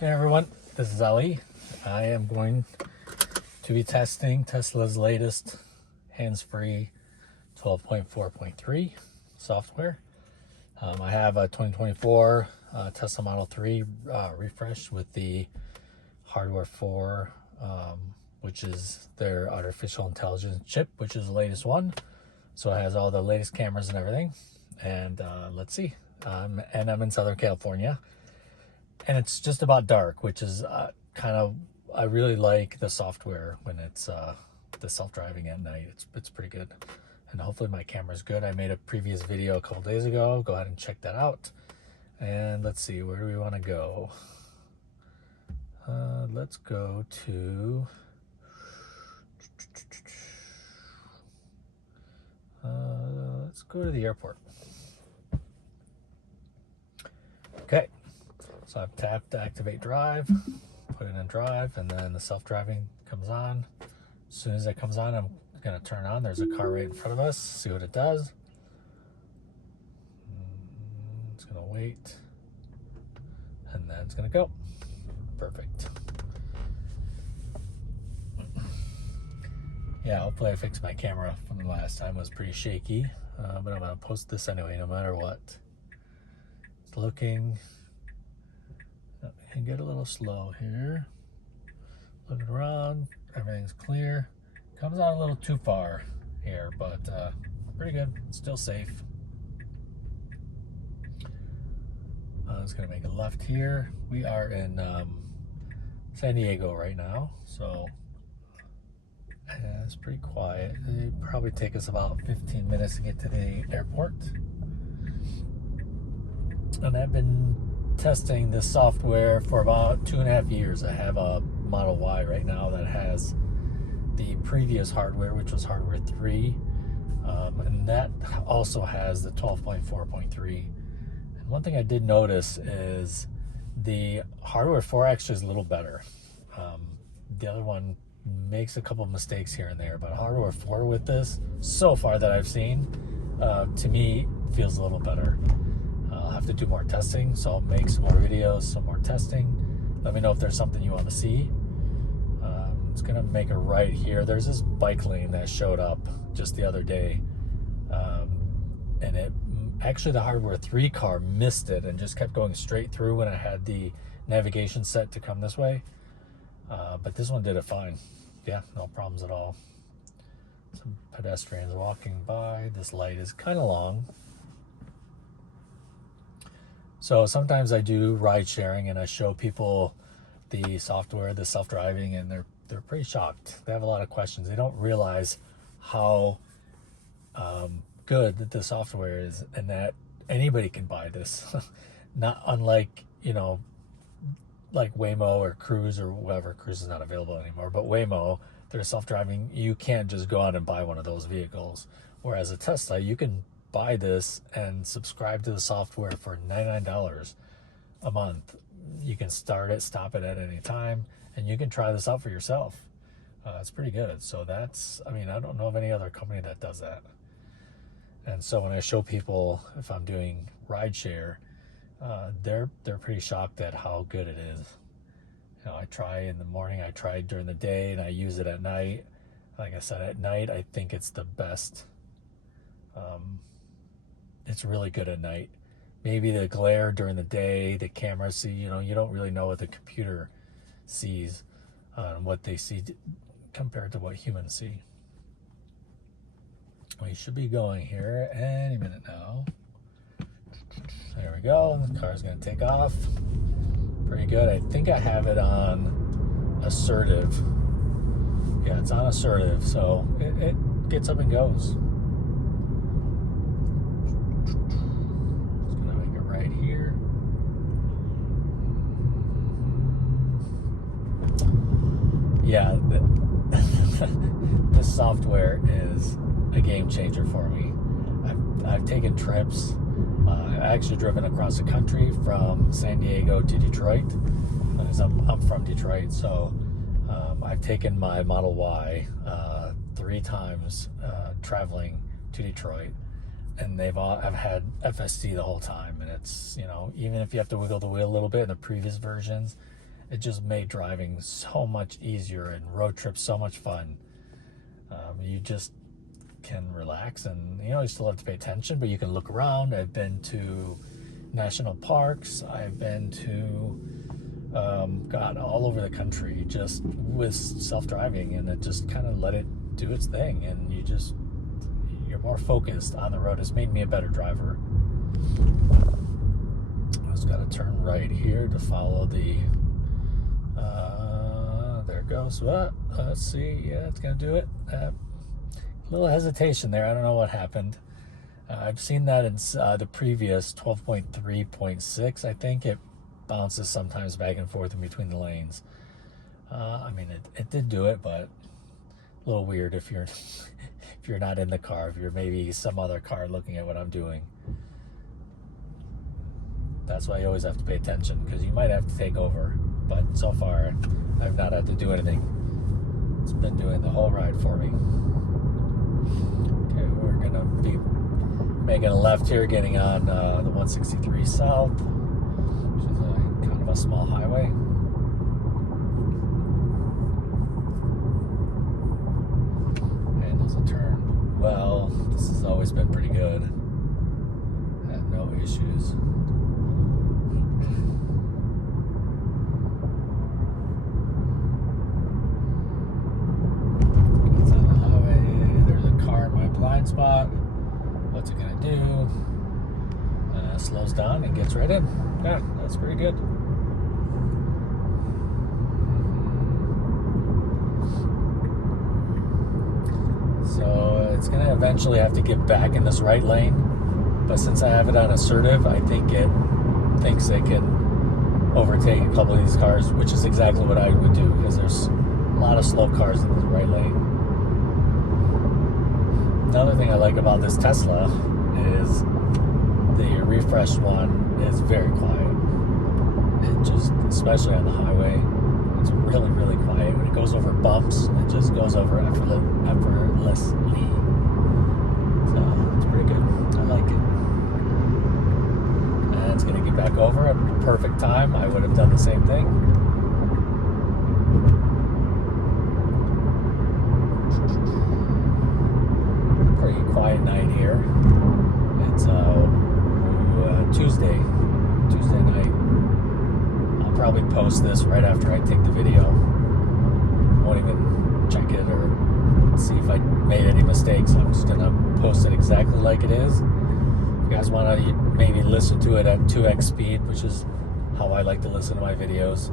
Hey everyone, this is Ali. I am going to be testing Tesla's latest hands-free 12.4.3 software. I have a 2024 Tesla Model 3 refresh with the hardware 4, which is their artificial intelligence chip, which is the latest one. So it has all the latest cameras and everything. And let's see. And I'm in Southern California. And it's just about dark, which is I really like the software when it's the self-driving at night. It's pretty good. And hopefully my camera's good. I made a previous video a couple days ago. Go ahead and check that out. And let's see, where do we want to go? Let's go to... let's go to the airport. Okay. So I've tapped to activate drive, put it in drive, and then the self-driving comes on. As soon as it comes on, I'm going to turn on. There's a car right in front of us. See what it does. It's going to wait. And then it's going to go. Perfect. Yeah, hopefully I fixed my camera from the last time. It was pretty shaky. But I'm going to post this anyway, no matter what. It's looking... and get a little slow here. Looking around, everything's clear. Comes out a little too far here, but pretty good. Still safe. I was gonna make a left here. We are in San Diego right now, so it's pretty quiet. It'd probably take us about 15 minutes to get to the airport. And I've been testing this software for about 2.5 years. I have a Model Y right now that has the previous hardware, which was hardware 3, and that also has the 12.4.3. And one thing I did notice is the hardware 4 actually is a little better. The other one makes a couple mistakes here and there, but hardware 4 with this, so far that I've seen, to me feels a little better. I'll have to do more testing, so I'll make some more videos, some more testing. Let me know if there's something you want to see. It's gonna make a right here. There's this bike lane that showed up just the other day, and it actually, the hardware 3 car missed it and just kept going straight through when I had the navigation set to come this way. But this one did it fine. Yeah, no problems at all. Some pedestrians walking by. This light is kind of long. So sometimes I do ride sharing and I show people the software, the self-driving, and they're pretty shocked. They have a lot of questions. They don't realize how good the software is and that anybody can buy this. Not unlike, like Waymo or Cruise or whatever. Cruise is not available anymore, but Waymo, they're self-driving. You can't just go out and buy one of those vehicles. Whereas a Tesla, you can buy this and subscribe to the software for $99 a month. You can start it, stop it at any time, and you can try this out for yourself. It's pretty good. So that's, I don't know of any other company that does that. And so when I show people, if I'm doing rideshare, they're pretty shocked at how good it is. I try in the morning, I try during the day, and I use it at night. Like I said, at night, I think it's the best. It's really good at night. Maybe the glare during the day, the camera see, you don't really know what the computer sees, what they see compared to what humans see. We should be going here any minute now. There we go. The car's going to take off. Pretty good. I think I have it on assertive. Yeah, it's on assertive, so it gets up and goes. Yeah, this software is a game changer for me. I've taken trips. I've actually driven across the country from San Diego to Detroit, because I'm from Detroit. So I've taken my Model Y 3 times traveling to Detroit, and I've had FSD the whole time, and it's, even if you have to wiggle the wheel a little bit in the previous versions, it just made driving so much easier and road trips so much fun. You just can relax, and you still have to pay attention, but you can look around. I've been to national parks. I've been to God, all over the country just with self-driving, and it just kind of let it do its thing, and you're more focused on the road. It's made me a better driver. I just got to turn right here to follow the there it goes. Let's see. Yeah, it's gonna do it. A little hesitation there. I don't know what happened. I've seen that in the previous 12.3.6. I think it bounces sometimes back and forth in between the lanes. I mean, it did do it, but a little weird if you're if you're not in the car, if you're maybe some other car looking at what I'm doing. That's why you always have to pay attention, because you might have to take over. But so far, I've not had to do anything. It's been doing the whole ride for me. Okay, we're gonna be making a left here, getting on the 163 South, which is kind of a small highway. Handles a turn well. This has always been pretty good. Had no issues. Gets on the highway. There's a car in my blind spot. What's it gonna do? Slows down and gets right in. Yeah, that's pretty good. So it's gonna eventually have to get back in this right lane, but since I have it on assertive, I think it thinks it can overtake a couple of these cars, which is exactly what I would do, because there's a lot of slow cars in the right lane. Another thing I like about this Tesla is the refresh one is very quiet. It just, especially on the highway, it's really, really quiet. When it goes over bumps, it just goes over effortlessly. So it's pretty good. I like it. And it's gonna get back over at the perfect time. I would have done the same thing. Pretty quiet night here. It's Tuesday night. I'll probably post this right after I take the video. Won't even check it or see if I made any mistakes. I'm just gonna post it exactly like it is. If you guys want to maybe listen to it at 2x speed, which is how I like to listen to my videos,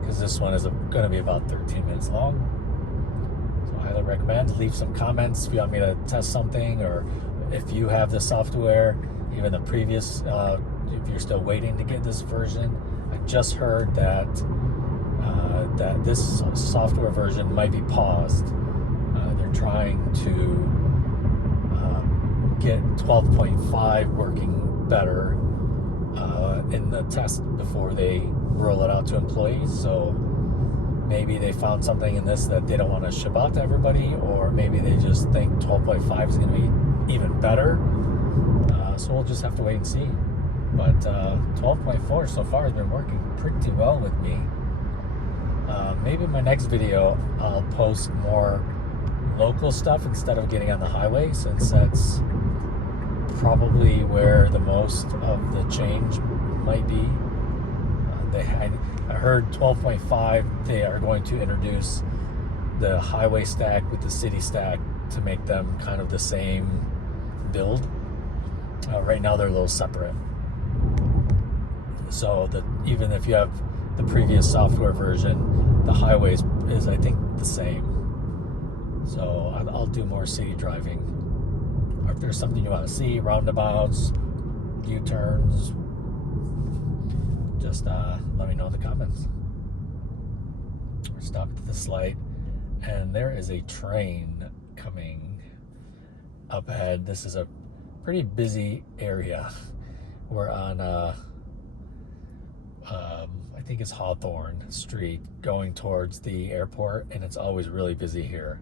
because this one is going to be about 13 minutes long. So I highly recommend. Leave some comments if you want me to test something, or if you have the software, even the previous, if you're still waiting to get this version. I just heard that that this software version might be paused. They're trying to get 12.5 working better in the test before they roll it out to employees. So maybe they found something in this that they don't want to ship out to everybody, or maybe they just think 12.5 is going to be even better. So we'll just have to wait and see. But 12.4 so far has been working pretty well with me. Maybe in my next video I'll post more local stuff instead of getting on the highway, since that's probably where the most of the change might be. I heard 12.5, they are going to introduce the highway stack with the city stack to make them kind of the same build. Right now they're a little separate. So that even if you have the previous software version, the highways is I think the same. So I'll do more city driving. Or if there's something you want to see, roundabouts, U-turns, just let me know in the comments. We're stopped at this light, and there is a train coming up ahead. This is a pretty busy area. We're on I think it's Hawthorne Street going towards the airport, and it's always really busy here.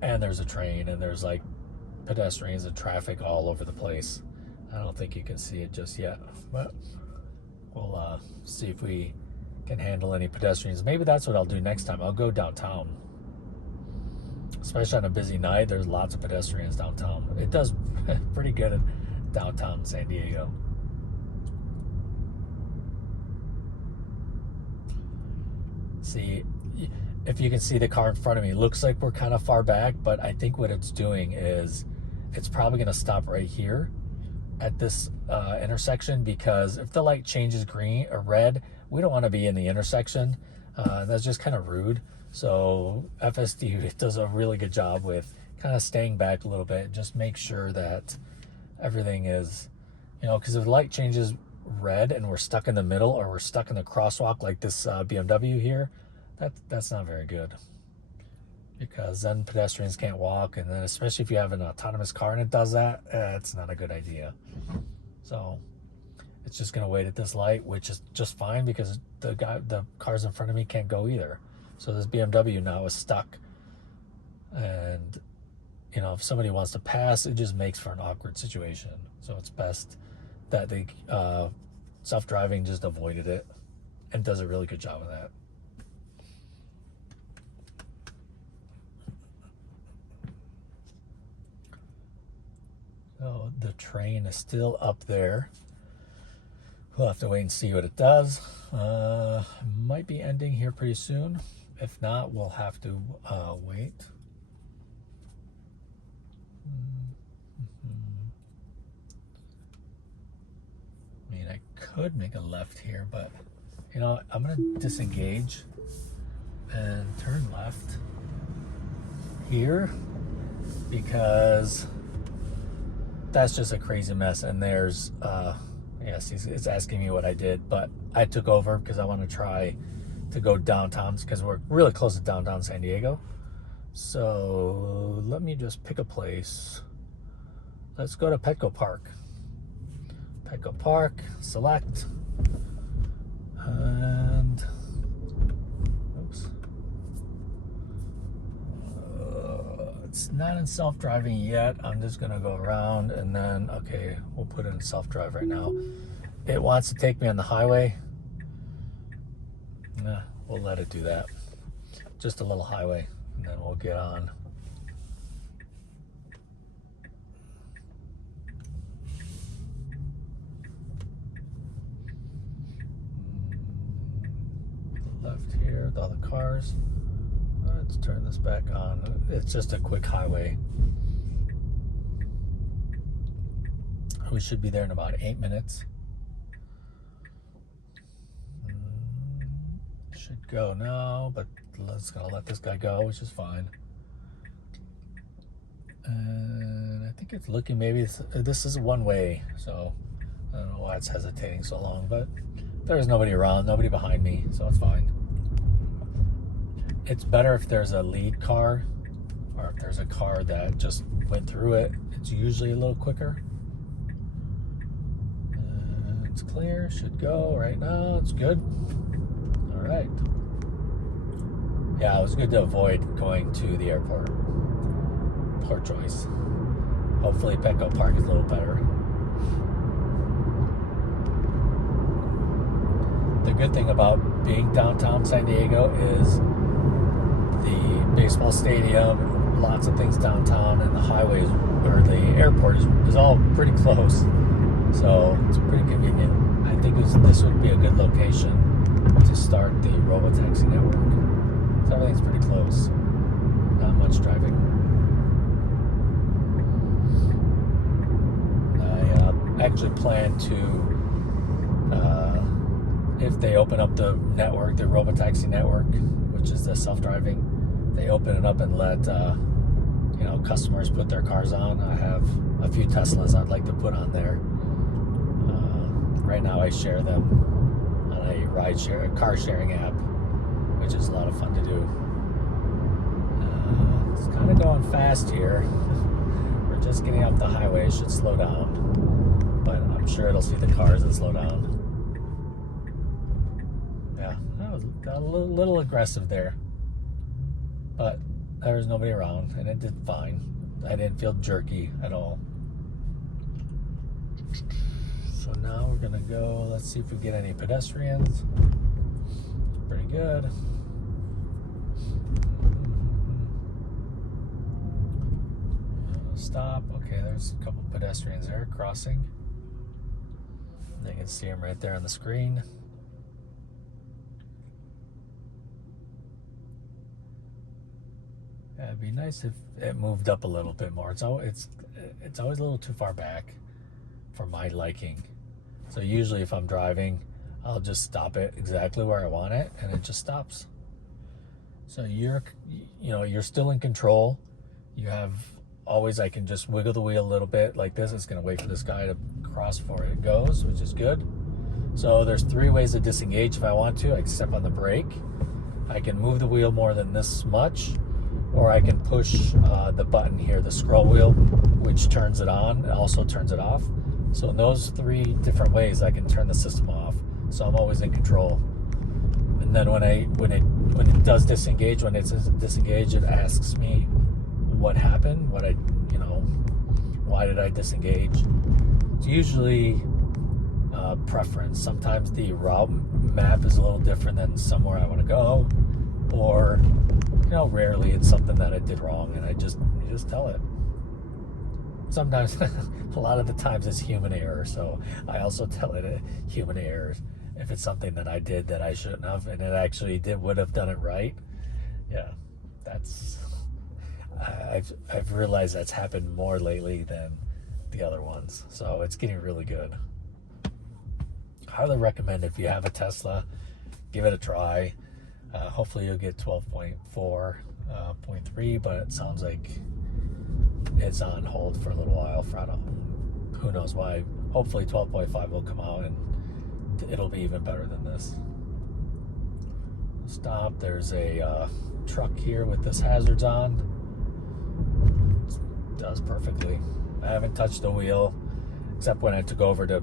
And there's a train, and there's like pedestrians and traffic all over the place. I don't think you can see it just yet, but we'll see if we can handle any pedestrians. Maybe that's what I'll do next time. I'll go downtown. Especially on a busy night, there's lots of pedestrians downtown. It does pretty good in downtown San Diego. See, if you can see the car in front of me, it looks like we're kind of far back, but I think what it's doing is it's probably going to stop right here at this intersection, because if the light changes green or red, we don't want to be in the intersection. That's just kind of rude. So FSD does a really good job with kind of staying back a little bit, just make sure that everything is, because if the light changes red and we're stuck in the middle, or we're stuck in the crosswalk like this BMW here, that's not very good, because then pedestrians can't walk, and then especially if you have an autonomous car and it does that, it's not a good idea. So it's just going to wait at this light, which is just fine, because the cars in front of me can't go either. So this BMW now is stuck, and if somebody wants to pass, it just makes for an awkward situation. So it's best that they self-driving just avoided it and does a really good job of that. So the train is still up there. We'll have to wait and see what it does. Might be ending here pretty soon. If not, we'll have to wait. I mean, I could make a left here, but I'm gonna disengage and turn left here, because that's just a crazy mess. And there's yes, it's asking me what I did, but I took over because I want to try to go downtown, because we're really close to downtown San Diego. So let me just pick a place. Let's go to Petco Park. Petco Park, select, and oops. It's not in self-driving yet. I'm just gonna go around, and then, okay, we'll put it in self-drive right now. It wants to take me on the highway. Nah, we'll let it do that. Just a little highway, and then we'll get on. Left here with all the cars. Let's turn this back on. It's just a quick highway. We should be there in about 8 minutes. Should go now, but let's gonna let this guy go, which is fine. And I think it's looking, maybe this is one way, so I don't know why it's hesitating so long, but there's nobody around, nobody behind me, so it's fine. It's better if there's a lead car, or if there's a car that just went through it. It's usually a little quicker. And it's clear, should go right now. It's good. All right. Yeah, it was good to avoid going to the airport. Poor choice. Hopefully Petco Park is a little better. The good thing about being downtown San Diego is the baseball stadium, lots of things downtown, and the highways, or the airport is all pretty close. So it's pretty convenient. I think this would be a good location to start the robotaxi network. So everything's pretty close. Not much driving. I actually plan to, if they open up the network, the robotaxi network, which is the self-driving, they open it up and let customers put their cars on. I have a few Teslas I'd like to put on there. Right now I share them on a car sharing app, which is a lot of fun to do. It's kind of going fast here. We're just getting off the highway. It should slow down, but I'm sure it'll see the cars and slow down. Yeah, that got a little aggressive there, but there was nobody around, and it did fine. I didn't feel jerky at all. So now we're gonna go, let's see if we get any pedestrians. Pretty good. Stop. Okay, there's a couple pedestrians there crossing. You can see them right there on the screen. Yeah, it'd be nice if it moved up a little bit more. It's always a little too far back for my liking. So usually if I'm driving, I'll just stop it exactly where I want it, and it just stops. So you're still in control. You have always, I can just wiggle the wheel a little bit like this. It's going to wait for this guy to cross before it goes, which is good. So there's 3 ways to disengage if I want to. I can step on the brake. I can move the wheel more than this much, or I can push the button here, the scroll wheel, which turns it on and also turns it off. So in those 3 different ways, I can turn the system off. So I'm always in control. And then when it does disengage, when it's disengaged, it asks me what happened, why did I disengage? It's usually preference. Sometimes the route map is a little different than somewhere I want to go, or rarely it's something that I did wrong, and you just tell it. Sometimes, a lot of the times it's human error, so I also tell it human error if it's something that I did that I shouldn't have, and it actually would have done it right. Yeah, I've realized that's happened more lately than the other ones, so it's getting really good. Highly recommend, if you have a Tesla, give it a try. Hopefully you'll get 12.4.3, but it sounds like it's on hold for a little while. Who knows why. Hopefully 12.5 will come out and it'll be even better than this. Stop. There's a truck here with this hazards on. It does perfectly. I haven't touched the wheel except when I took over to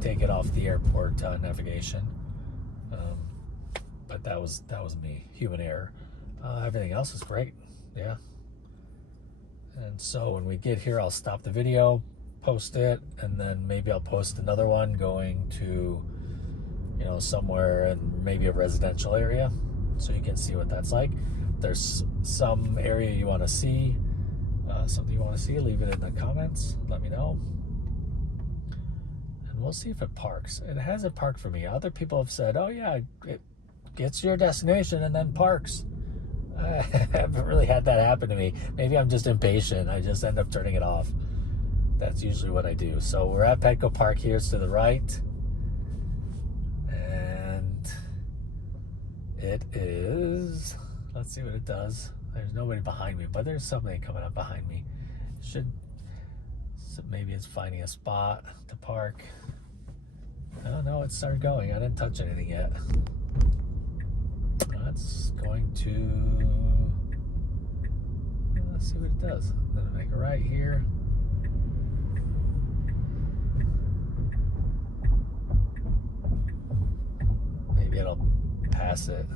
take it off the airport navigation. But that was me, human error. Everything else is great. Yeah. And so when we get here, I'll stop the video, post it, and then maybe I'll post another one going to somewhere in maybe a residential area, so you can see what that's like. If there's some area you want to see, something you want to see, leave it in the comments, let me know, and we'll see if it parks. It hasn't parked for me. Other people have said, oh yeah, it gets to your destination and then parks. I haven't really had that happen to me. Maybe I'm just impatient. I just end up turning it off. That's usually what I do. So we're at Petco Park here. It's to the right. And it is, let's see what it does. There's nobody behind me, but there's somebody coming up behind me. So maybe it's finding a spot to park. I don't know. It started going. I didn't touch anything yet. That's going to, let's see what it does. I'm going to make a right here. Maybe it'll pass it.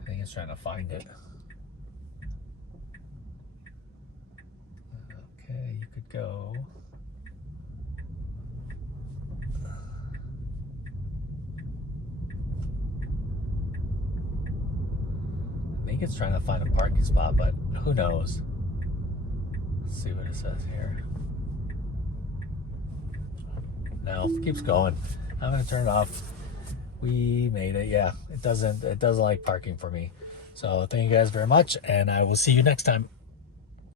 I think it's trying to find it. Okay, you could go. I think it's trying to find a parking spot, but who knows? Let's see what it says here. No, it keeps going. I'm gonna turn it off. We made it. Yeah, it doesn't like parking for me. So thank you guys very much, and I will see you next time.